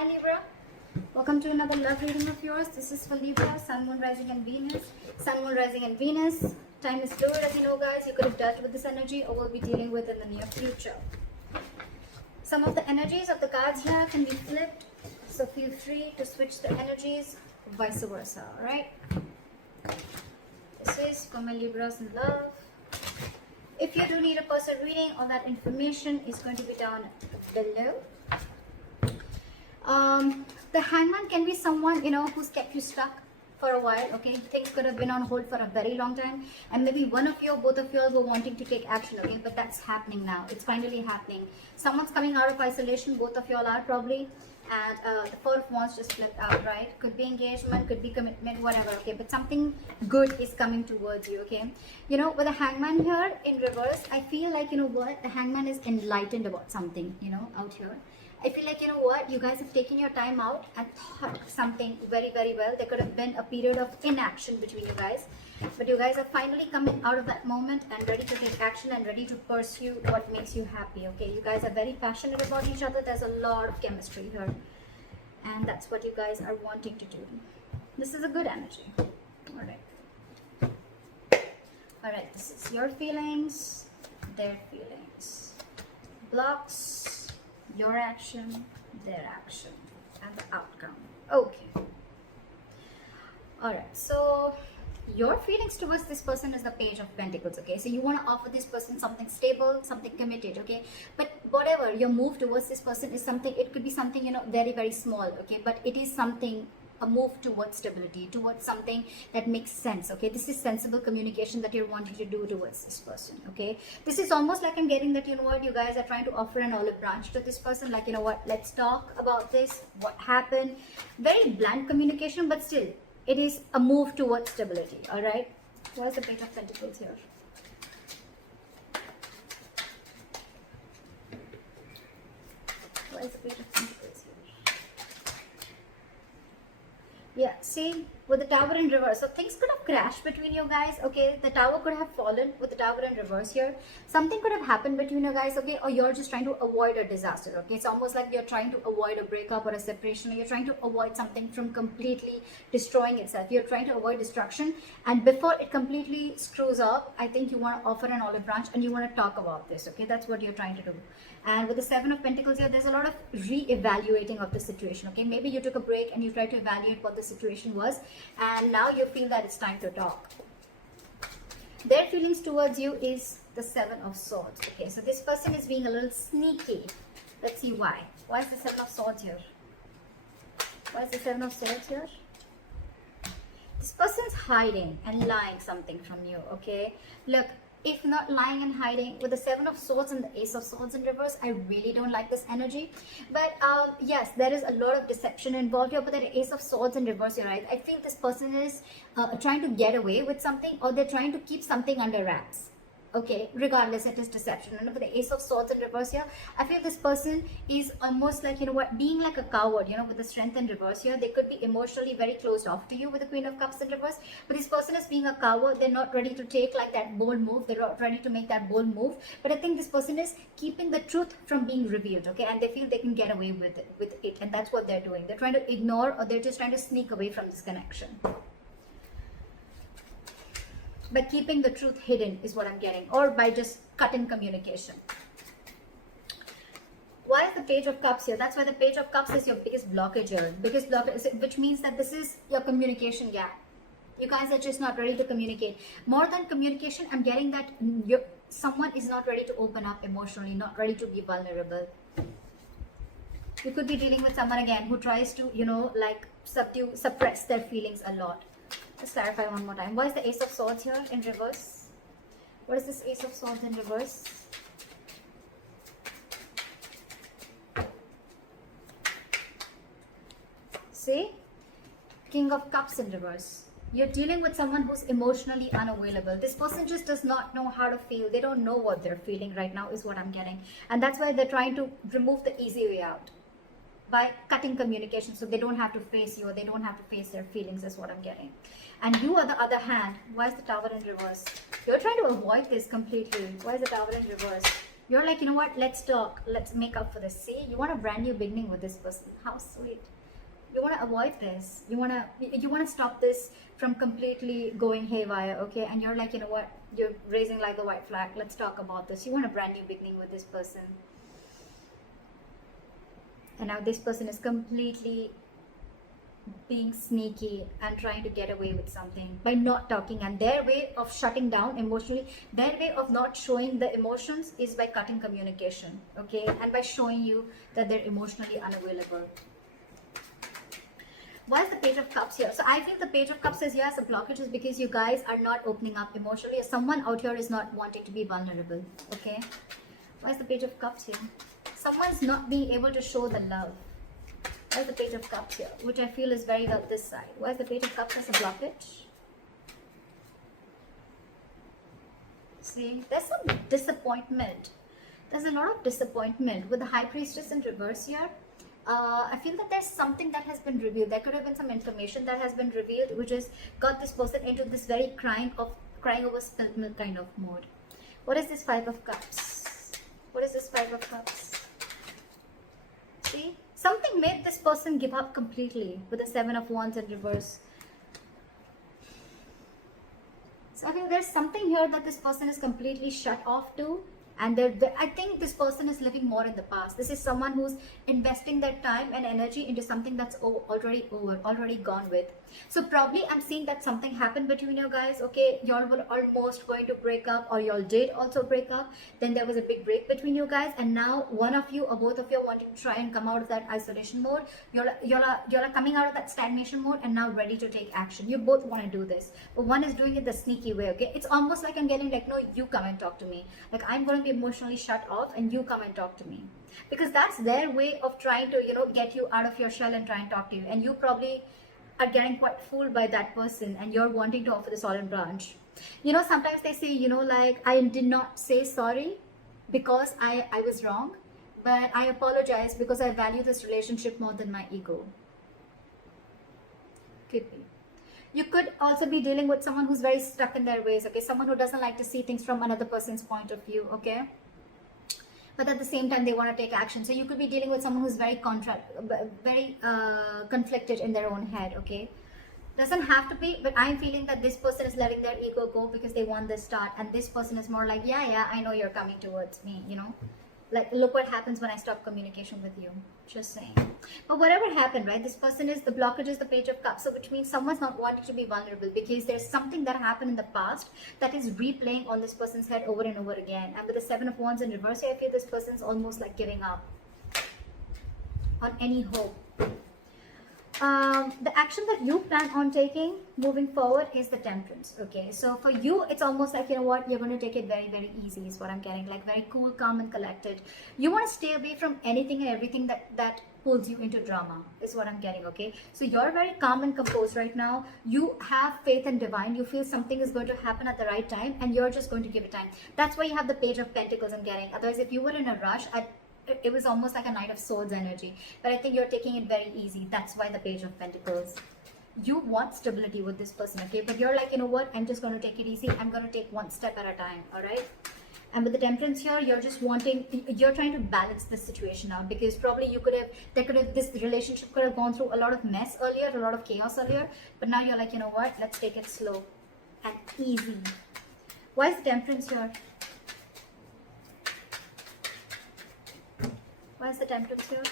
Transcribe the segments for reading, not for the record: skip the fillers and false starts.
Hi Libra, welcome to another love reading of yours. This is for Libra, Sun, Moon, Rising and Venus. Sun, Moon, Rising and Venus. Time is fluid, as you know guys. You could have dealt with this energy or will be dealing with in the near future. Some of the energies of the cards here can be flipped, so feel free to switch the energies, vice versa, alright? This is for my Libras in love. If you do need a personal reading, all that information is going to be down below. The Hangman can be someone, who's kept you stuck for a while, okay? Things could have been on hold for a very long time, and maybe one of you or both of you were wanting to take action, okay? But that's happening now. It's finally happening. Someone's coming out of isolation, both of you all are probably, and the Four of Wands just flipped out, right? Could be engagement, could be commitment, whatever, okay? But something good is coming towards you, okay? With the Hangman here in reverse, I feel like, the Hangman is enlightened about something, out here. I feel like, you guys have taken your time out and thought something very, very well. There could have been a period of inaction between you guys, but you guys are finally coming out of that moment and ready to take action and ready to pursue what makes you happy, okay? You guys are very passionate about each other. There's a lot of chemistry here, and that's what you guys are wanting to do. This is a good energy. All right, this is your feelings, their feelings. Blocks, your action, their action, and the outcome. Okay. Alright, so your feelings towards this person is the Page of Pentacles, okay? So you want to offer this person something stable, something committed, okay? But whatever your move towards this person is something, it could be something, very, very small, okay? But it is something, a move towards stability, towards something that makes sense, okay? This is sensible communication that you're wanting to do towards this person, okay? This is almost like I'm getting that, you guys are trying to offer an olive branch to this person, like, let's talk about this, what happened. Very blunt communication, but still, it is a move towards stability, all right? Where's the Page of Pentacles here? Where's the Page of Pentacles here? Yeah, see, with the Tower in reverse, so things could have crashed between you guys, okay? The Tower could have fallen with the Tower in reverse here. Something could have happened between you guys, okay? Or you're just trying to avoid a disaster, okay? It's almost like you're trying to avoid a breakup or a separation, or you're trying to avoid something from completely destroying itself. You're trying to avoid destruction, and before it completely screws up, I think you want to offer an olive branch and you want to talk about this, okay? That's what you're trying to do. And with the Seven of Pentacles here, there's a lot of re-evaluating of the situation, okay? Maybe you took a break and you tried to evaluate what the situation was, and now you feel that it's time to talk. Their feelings towards you is the Seven of Swords, okay? So this person is being a little sneaky. Let's see why. Why is the Seven of Swords here? Why is the Seven of Swords here? This person's hiding and lying something from you, okay? Look, if not lying and hiding, with the Seven of Swords and the Ace of Swords in reverse, I really don't like this energy. But yes, there is a lot of deception involved here, but the Ace of Swords in reverse, you're right. I feel this person is trying to get away with something, or they're trying to keep something under wraps. Okay, regardless, it is deception. And with the Ace of Swords in reverse here, I feel this person is almost like, being like a coward, with the Strength in reverse here. They could be emotionally very closed off to you with the Queen of Cups in reverse. But this person is being a coward. They're not ready to take like that bold move. They're not ready to make that bold move. But I think this person is keeping the truth from being revealed, okay? And they feel they can get away with it. And that's what they're doing. They're trying to ignore, or they're just trying to sneak away from this connection. By keeping the truth hidden is what I'm getting, or by just cutting communication. Why is the Page of Cups here? That's why the Page of Cups is your biggest blockage here. Biggest blockage, which means that this is your communication gap. You guys are just not ready to communicate. More than communication, I'm getting that someone is not ready to open up emotionally, not ready to be vulnerable. You could be dealing with someone again who tries to, suppress their feelings a lot. Let's clarify one more time. Why is the Ace of Swords here in reverse? What is this Ace of Swords in reverse? See? King of Cups in reverse. You're dealing with someone who's emotionally unavailable. This person just does not know how to feel. They don't know what they're feeling right now is what I'm getting. And that's why they're trying to remove the easy way out by cutting communication, so they don't have to face you, or they don't have to face their feelings is what I'm getting. And you, on the other hand, why is the Tower in reverse? You're trying to avoid this completely. Why is the Tower in reverse? You're like, you know what, let's talk, let's make up for this. See, you want a brand new beginning with this person. How sweet. You want to avoid this. You want to stop this from completely going haywire, okay? And you're like, you know what, you're raising like a white flag. Let's talk about this. You want a brand new beginning with this person. And now this person is completely being sneaky and trying to get away with something by not talking, and their way of shutting down emotionally, their way of not showing the emotions is by cutting communication, okay, and by showing you that they're emotionally unavailable. Why is the Page of Cups here? So I feel the Page of Cups is, yes, a blockage is because you guys are not opening up emotionally. Someone out here is not wanting to be vulnerable, okay? Why is the Page of Cups here? Someone's not being able to show the love. Why is the Page of Cups here? Which I feel is very well this side. Why is the Page of Cups as a blockage? See, there's some disappointment. There's a lot of disappointment with the High Priestess in reverse here. I feel that there's something that has been revealed. There could have been some information that has been revealed, which has got this person into this very crying over spilled milk kind of mode. What is this Five of Cups? What is this Five of Cups? See, something made this person give up completely with the Seven of Wands in reverse. So I think there's something here that this person is completely shut off to. And I think this person is living more in the past. This is someone who's investing their time and energy into something that's already over, already gone with. So probably I'm seeing that something happened between you guys. Okay, y'all were almost going to break up, or y'all did also break up. Then there was a big break between you guys, and now one of you or both of you are wanting to try and come out of that isolation mode. Y'all are coming out of that stagnation mode and now ready to take action. You both want to do this, but one is doing it the sneaky way. Okay, it's almost like I'm getting like, no, you come and talk to me. Like I'm going to be emotionally shut off and you come and talk to me, because that's their way of trying to, you know, get you out of your shell and try and talk to you. And you probably are getting quite fooled by that person, and you're wanting to offer this olive branch. You know, sometimes they say, you know, like, I did not say sorry because I was wrong, but I apologize because I value this relationship more than my ego. Could be. You could also be dealing with someone who's very stuck in their ways, okay? Someone who doesn't like to see things from another person's point of view, okay? But at the same time, they want to take action. So you could be dealing with someone who's very conflicted in their own head, okay? Doesn't have to be, but I'm feeling that this person is letting their ego go because they want this start. And this person is more like, yeah, I know you're coming towards me, you know? Like, look what happens when I stop communication with you. Just saying. But whatever happened, right? This person is, the blockage is the Page of Cups. So which means someone's not wanting to be vulnerable because there's something that happened in the past that is replaying on this person's head over and over again. And with the Seven of Wands in reverse, I feel this person's almost like giving up on any hope. The action that you plan on taking moving forward is the Temperance. Okay, so for you, it's almost like, you know what, you're going to take it very, very easy is what I'm getting. Like very cool, calm and collected. You want to stay away from anything and everything that pulls you into drama is what I'm getting. Okay, so you're very calm and composed right now. You have faith in divine. You feel something is going to happen at the right time, and you're just going to give it time. That's why you have the Page of Pentacles I'm getting. Otherwise, if you were in a rush, it was almost like a Knight of Swords energy. But I think you're taking it very easy. That's why the Page of Pentacles. You want stability with this person, okay? But you're like, you know what? I'm just going to take it easy. I'm going to take one step at a time, all right? And with the Temperance here, you're just wanting, you're trying to balance this situation out, because probably this relationship could have gone through a lot of mess earlier, a lot of chaos earlier. But now you're like, you know what? Let's take it slow and easy. Why is the Temperance here? Why is the Temperance here?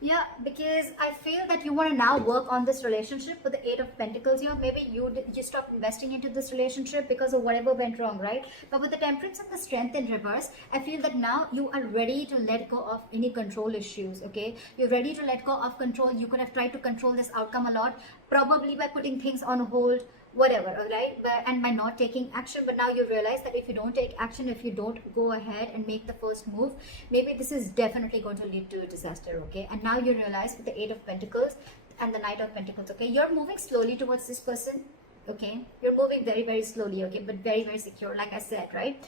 Yeah, because I feel that you want to now work on this relationship with the Eight of Pentacles here. Maybe you stopped investing into this relationship because of whatever went wrong, right? But with the Temperance and the Strength in reverse, I feel that now you are ready to let go of any control issues, okay? You're ready to let go of control. You could have tried to control this outcome a lot, probably by putting things on hold, whatever, all right, and by not taking action. But now you realize that if you don't take action, if you don't go ahead and make the first move, maybe this is definitely going to lead to a disaster, okay? And now you realize with the Eight of Pentacles and the Knight of Pentacles, okay, you're moving slowly towards this person, okay? You're moving very, very slowly, okay, but very, very secure, like I said, right?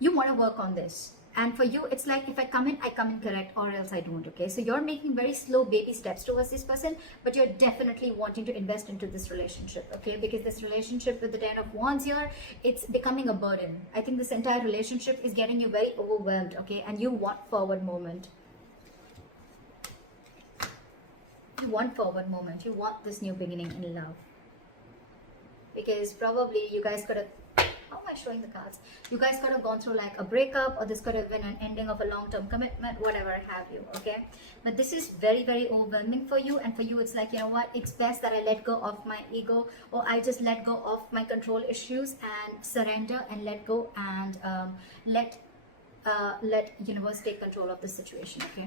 You want to work on this. And for you, it's like, if I come in correct, or else I don't. Okay, so you're making very slow baby steps towards this person, but you're definitely wanting to invest into this relationship. Okay, because this relationship with the Ten of Wands here, it's becoming a burden. I think this entire relationship is getting you very overwhelmed. Okay, and you want forward movement. You want forward movement. You want this new beginning in love, because probably you guys could have, how am I showing the cards? You guys could have gone through like a breakup, or this could have been an ending of a long-term commitment, whatever have you. Okay, but this is very, very overwhelming for you. And for you, it's like, you know what, it's best that I let go of my ego, or I just let go of my control issues and surrender and let go, and let universe take control of the situation. Okay,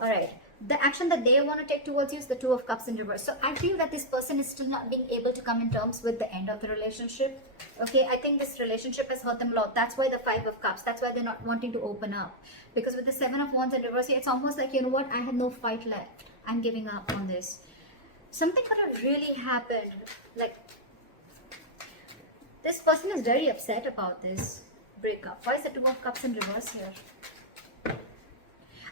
all right. The action that they want to take towards you is the Two of Cups in reverse. So I feel that this person is still not being able to come in terms with the end of the relationship. Okay, I think this relationship has hurt them a lot. That's why the Five of Cups, that's why they're not wanting to open up. Because with the Seven of Wands in reverse, it's almost like, you know what, I have no fight left. I'm giving up on this. Something could have really happened. Like, this person is very upset about this breakup. Why is the Two of Cups in reverse here?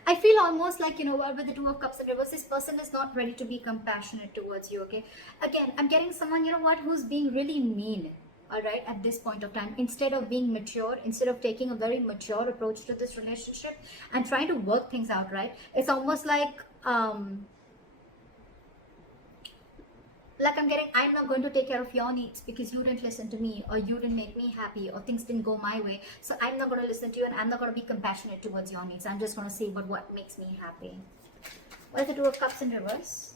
I feel almost like, you know what, with the Two of Cups in reverse, this person is not ready to be compassionate towards you. Okay, again, I'm getting someone, you know what, who's being really mean, all right, at this point of time, instead of being mature, instead of taking a very mature approach to this relationship and trying to work things out, right? It's almost like I'm getting, I'm not going to take care of your needs because you didn't listen to me, or you didn't make me happy, or things didn't go my way. So I'm not going to listen to you, and I'm not going to be compassionate towards your needs. I'm just going to see what makes me happy. What is the Two of Cups in reverse?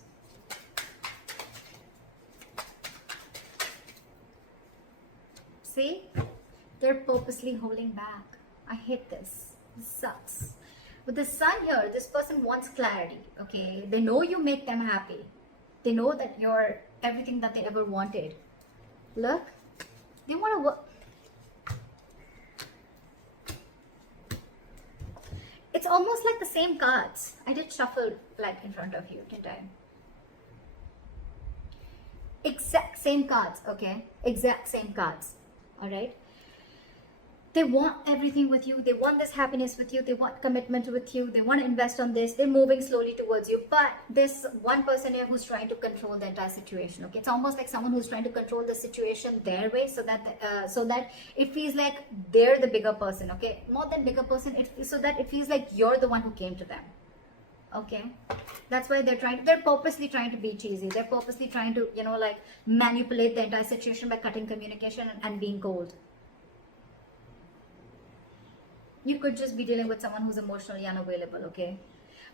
See? They're purposely holding back. I hate this. This sucks. With the Sun here, this person wants clarity. Okay? They know you make them happy. They know that you're everything that they ever wanted. Look, they want to work. It's almost like the same cards. I did shuffle like in front of you, didn't I? Exact same cards, okay? Exact same cards, all right? They want everything with you. They want this happiness with you. They want commitment with you. They want to invest on this. They're moving slowly towards you. But there's one person here who's trying to control the entire situation. Okay, it's almost like someone who's trying to control the situation their way, so that it feels like they're the bigger person. Okay, more than bigger person, so that it feels like you're the one who came to them. Okay, that's why they're purposely trying to be cheesy. They're purposely trying to, you know, like manipulate the entire situation by cutting communication and being cold. You could just be dealing with someone who's emotionally unavailable, okay?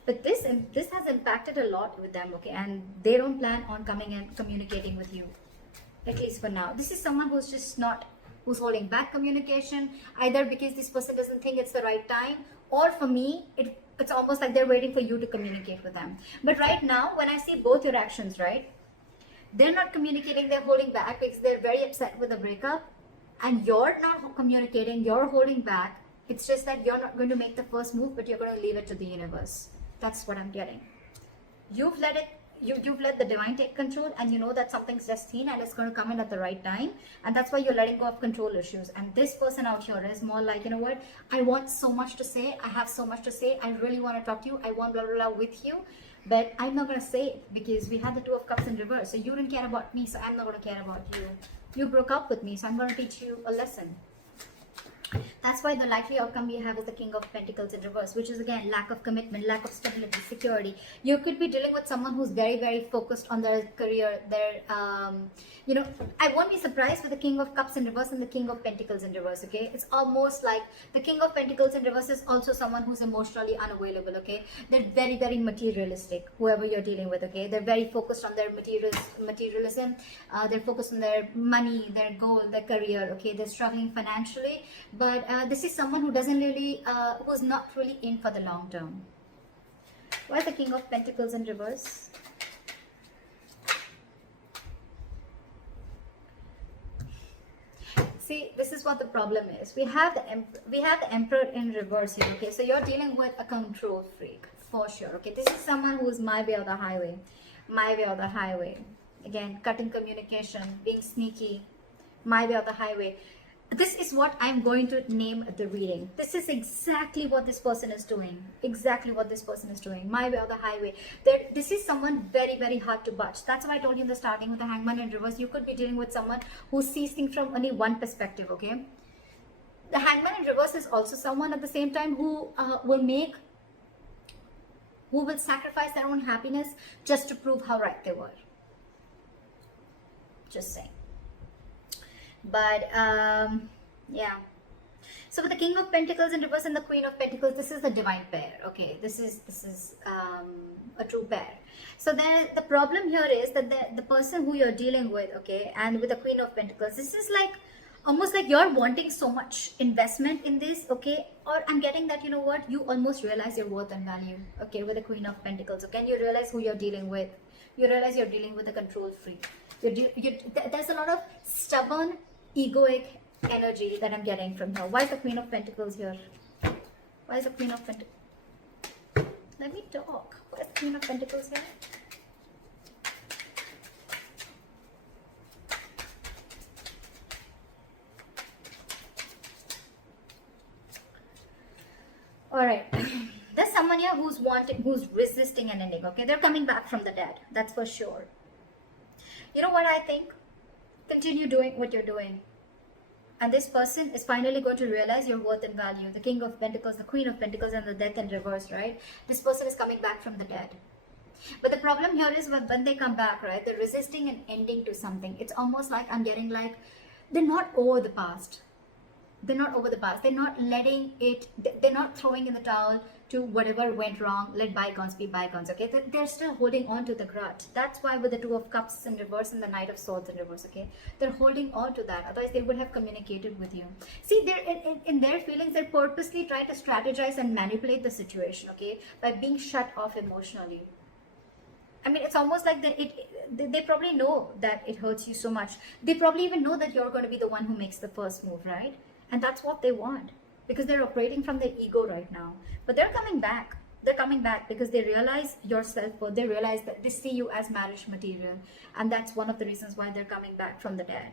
But this has impacted a lot with them, okay? And they don't plan on coming and communicating with you, at least for now. This is someone who's just not, who's holding back communication, either because this person doesn't think it's the right time, or for me, it's almost like they're waiting for you to communicate with them. But right now, when I see both your actions, right? They're not communicating, they're holding back because they're very upset with the breakup, and you're not communicating, you're holding back. It's just that you're not going to make the first move, but you're going to leave it to the universe. That's what I'm getting. You've let the divine take control, and you know that something's destined and it's going to come in at the right time. And that's why you're letting go of control issues. And this person out here is more like, you know what? I want so much to say. I have so much to say. I really want to talk to you. I want blah, blah, blah with you. But I'm not going to say it because we had the Two of Cups in reverse. So you didn't care about me, so I'm not going to care about you. You broke up with me, so I'm going to teach you a lesson. That's why the likely outcome we have is the King of Pentacles in reverse, which is again lack of commitment, lack of stability, security. You could be dealing with someone who's very, very focused on their career, their, you know, I won't be surprised with the King of Cups in reverse and the King of Pentacles in reverse, okay? It's almost like the King of Pentacles in reverse is also someone who's emotionally unavailable, okay? They're very, very materialistic, whoever you're dealing with, okay? They're very focused on their materialism. They're focused on their money, their goal, their career, okay? They're struggling financially, but this is someone who doesn't really, who's not really in for the long term. Why is the King of Pentacles in reverse? See, this is what the problem is. We have the Emperor in reverse here. Okay, so you're dealing with a control freak for sure. Okay, this is someone who is my way or the highway, my way or the highway. Again, cutting communication, being sneaky, my way or the highway. this is what I'm going to name the reading. This is exactly what this person is doing. Exactly what this person is doing. My way or the highway. This is someone very, very hard to budge. That's why I told you in the starting with the Hangman in reverse. You could be dealing with someone who sees things from only one perspective, okay? The Hangman in reverse is also someone at the same time who will sacrifice their own happiness just to prove how right they were. Just saying. But yeah, so with the King of Pentacles in reverse and the Queen of Pentacles, this is the divine pair. Okay, this is a true pair. So then the problem here is that the person who you're dealing with, okay, and with the Queen of Pentacles, this is like almost like you're wanting so much investment in this, okay? Or I'm getting that, you know what, you almost realize your worth and value, okay, with the Queen of Pentacles, okay? And you realize who you're dealing with. You realize you're dealing with a control freak. There's a lot of stubborn, egoic energy that I'm getting from her. Why is the Queen of Pentacles here? Why is the Queen of Pentacles? Let me talk. Why is the Queen of Pentacles here? Alright, there's someone here who's resisting an ending, okay? They're coming back from the dead, that's for sure. You know what I think? Continue doing what you're doing. And this person is finally going to realize your worth and value. The King of Pentacles, the Queen of Pentacles, and the Death in reverse, right? This person is coming back from the dead. But the problem here is when they come back, right? They're resisting an ending to something. It's almost like I'm getting like, they're not over the past. They're not over the past. They're not letting it, they're not throwing in the towel to whatever went wrong. Let bygones be bygones, okay? They're still holding on to the grudge. That's why with the Two of Cups in reverse and the Knight of Swords in reverse, okay? They're holding on to that. Otherwise, they would have communicated with you. See, they're in their feelings, they're purposely trying to strategize and manipulate the situation, okay? By being shut off emotionally. I mean, it's almost like they probably know that it hurts you so much. They probably even know that you're going to be the one who makes the first move, right? And that's what they want, because they're operating from their ego right now. But they're coming back. They're coming back because they realize your self-worth. They realize that they see you as marriage material. And that's one of the reasons why they're coming back from the dead.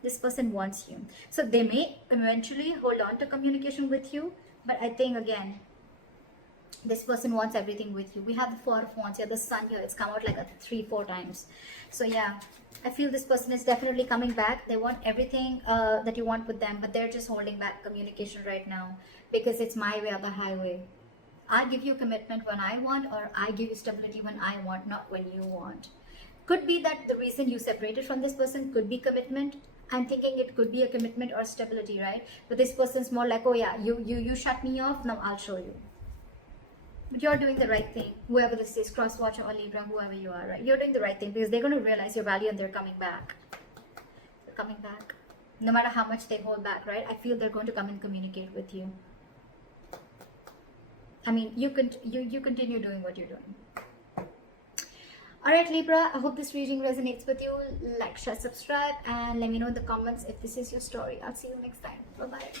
This person wants you. So they may eventually hold on to communication with you. But I think, again, this person wants everything with you. We have the Four of Wands here, the Sun here. It's come out like 3-4 times. So yeah, I feel this person is definitely coming back. They want everything that you want with them, but they're just holding back communication right now because it's my way or the highway. I give you commitment when I want, or I give you stability when I want, not when you want. Could be that the reason you separated from this person could be commitment. I'm thinking it could be a commitment or stability, right? But this person's more like, oh yeah, you shut me off, now I'll show you. But you're doing the right thing. Whoever this is, cross watcher or Libra, whoever you are, right? You're doing the right thing because they're going to realize your value and they're coming back. They're coming back. No matter how much they hold back, right? I feel they're going to come and communicate with you. I mean, you continue doing what you're doing. Alright, Libra, I hope this reading resonates with you. Like, share, subscribe, and let me know in the comments if this is your story. I'll see you next time. Bye-bye.